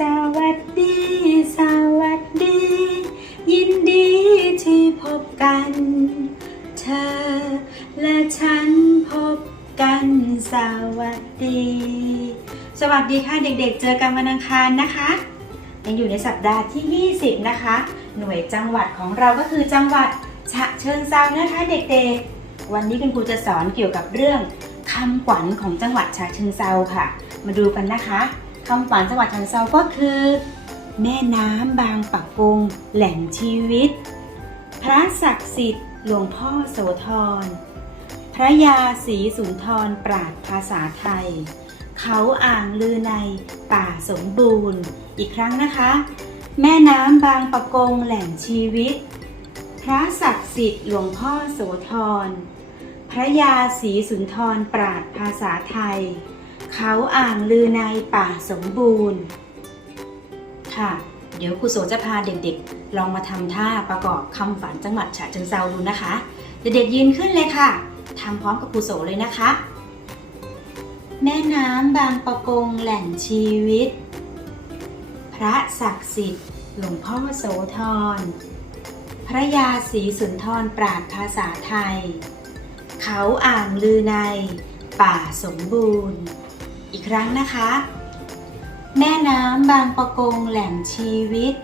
สวัสดี สวัสดี ยินดีที่พบกัน เธอและฉันพบกัน สวัสดี สวัสดีค่ะเด็กๆ เจอกันวันอังคารนะคะ ยังอยู่ในสัปดาห์ที่ 20 นะคะ หน่วยจังหวัดของเราก็คือจังหวัดฉะเชิงเซานะคะเด็กๆ วันนี้คุณครูจะสอนเกี่ยวกับเรื่องคำขวัญของจังหวัดฉะเชิงเซาค่ะ มาดูกันนะคะ คำขวัญจังหวัดฉะเชิงเซาก็คือ แม่น้ำบางปะกงแหล่งชีวิต พระศักดิ์สิทธิ์หลวงพ่อโสธร พระยาศรีสุนทรปราดภาษาไทย เขาอ่างลือในป่าสมบูรณ์ อีกครั้งนะคะ แม่น้ำบางปะกงแหล่งชีวิต พระศักดิ์สิทธิ์หลวงพ่อโสธร พระยาศรีสุนทรปราดภาษาไทย เขาอ่างลือในป่าสมบูรณ์ ค่ะ เดี๋ยวครูโสจะพาเด็กๆ ลองมาทำท่าประกอบคำฝันจังหวัดฉะเชิงเซาดูนะคะ เด็กๆยืนขึ้นเลยค่ะทำพร้อมกับครูโสเลยนะคะ แม่น้ำบางปะกงแหล่งชีวิต พระศักดิ์สิทธิ์หลวงพ่อโสธร พระยาศรีสุนทรปราดภาษาไทย เขาอ่างลือใน ป่าสมบูรณ์ อีกครั้งนะคะ แม่น้ำบางปะกงแหล่งชีวิต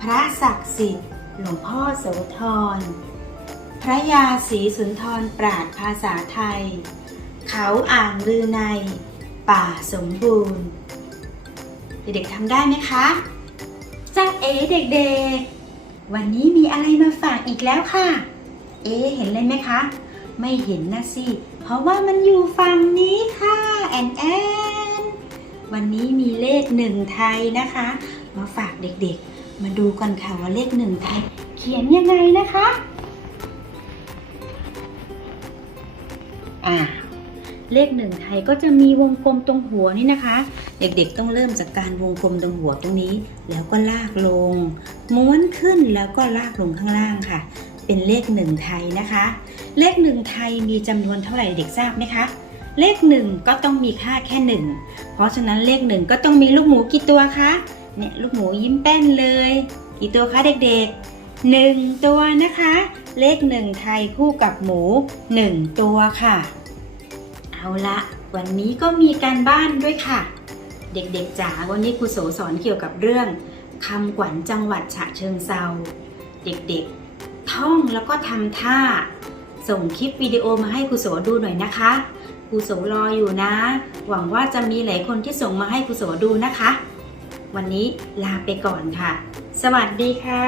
พระศักดิ์สิทธิ์ หลวงพ่อโสธร พระยาศรีสุนทรปราดภาษาไทย เขาอ่างลือใน ป่าสมบูรณ์ เด็กๆทำได้ไหมคะจ้าเอ๋เด็กๆ วันนี้มีอะไรมาฝากอีกแล้วค่ะ เอ๋เห็นเลยไหมคะ ไม่เห็นนะสิ เพราะว่ามันอยู่ฝั่งนี้ หนึ่งไทยนะคะ มาฝากเด็กๆ มาดูกันค่ะว่าเลขหนึ่งไทย เขียนยังไงนะคะ อ่าเลขหนึ่งไทยก็จะมีวงกลมตรงหัวนี่นะคะ เด็กๆต้องเริ่มจากการวงกลมตรงหัวตรงนี้ แล้วก็ลากลง ม้วนขึ้นแล้วก็ลากลงข้างล่างค่ะ เป็นเลขหนึ่งไทยนะคะ เลขหนึ่งไทยมีจำนวนเท่าไหร่เด็กทราบไหมคะ เลขหนึ่งก็ต้องมีค่าแค่หนึ่งเพราะฉะนั้นเลขหนึ่งก็ต้องมีลูกหมูกี่ตัวคะ เนี่ยลูกหมูยิ้มแป้นเลย กี่ตัวคะเด็กๆหนึ่งตัวนะคะ เลขหนึ่งไทยคู่กับหมูหนึ่งตัวค่ะ เอาละวันนี้ก็มีการบ้านด้วยค่ะ เด็กๆจ๋าวันนี้ครูโสสอนเกี่ยวกับเรื่องคำขวัญจังหวัดฉะเชิงเซาเด็กๆ ท่องแล้วก็ทำท่า ส่งคลิปวิดีโอมาให้ครูโสดูหน่อยนะคะ รูโสรออยู่นะ หวังว่าจะมีหลายคนที่ส่งมาให้ครูโสดูนะคะ วันนี้ลาไปก่อนค่ะ สวัสดีค่ะ